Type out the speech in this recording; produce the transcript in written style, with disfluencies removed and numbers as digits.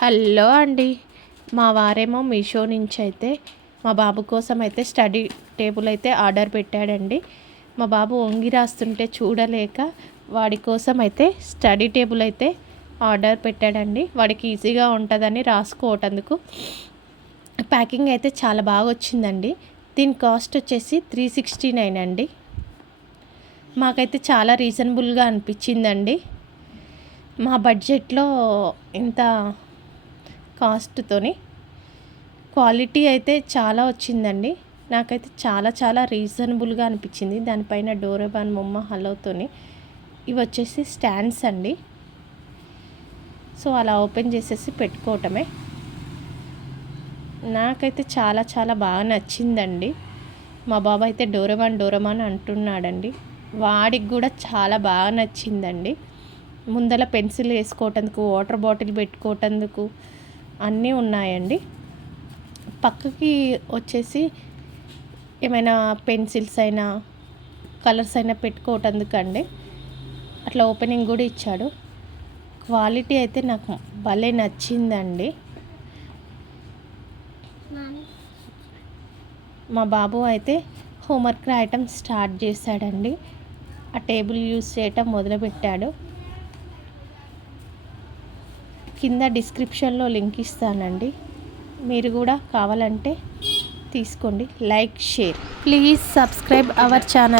Hello అండి. మా వారేమో మీషో నుంచి అయితే మా బాబు కోసం అయితే స్టడీ టేబుల్ అయితే ఆర్డర్ పెట్టాడండి. మా బాబు వంగి రాస్తుంటే చూడలేక వాడి కోసం అయితే స్టడీ టేబుల్ అయితే ఆర్డర్ పెట్టాడండి. వాడికి ఈజీగా ఉంటుందని రాసుకోవటందుకు. ప్యాకింగ్ అయితే చాలా బాగా వచ్చిందండి. దీని కాస్ట్ వచ్చేసి 369 అండి. మాకైతే చాలా రీజనబుల్గా అనిపించిందండి. మా బడ్జెట్లో ఇంత కాస్ట్తోని క్వాలిటీ అయితే చాలా వచ్చిందండి. నాకైతే చాలా రీజనబుల్గా అనిపించింది. దానిపైన డోరేమాన్ బొమ్మ హలోతోని. ఇవి వచ్చేసి స్టాండ్స్ అండి. సో అలా ఓపెన్ చేసేసి పెట్టుకోవటమే. నాకైతే చాలా బాగా నచ్చిందండి. మా బాబు అయితే డోరేమాన్ అంటున్నాడండి. వాడికి కూడా చాలా బాగా నచ్చిందండి. ముందల పెన్సిల్ వేసుకోవటందుకు, వాటర్ బాటిల్ పెట్టుకోవటందుకు అన్నీ ఉన్నాయండి. పక్కకి వచ్చేసి ఏమైనా పెన్సిల్స్ అయినా కలర్స్ అయినా పెట్టుకోవటందుకండి. అట్లా ఓపెనింగ్ కూడా ఇచ్చాడు. క్వాలిటీ అయితే నాకు భలే నచ్చిందండి. మా బాబు అయితే హోంవర్క్ రాయటం స్టార్ట్ చేశాడండి. ఆ టేబుల్ యూజ్ చేయటం మొదలుపెట్టాడు. కింద డిస్క్రిప్షన్లో లింక్ ఇస్తానండి. మీరు కూడా కావాలంటే తీసుకోండి. Like, share. Please subscribe our channel.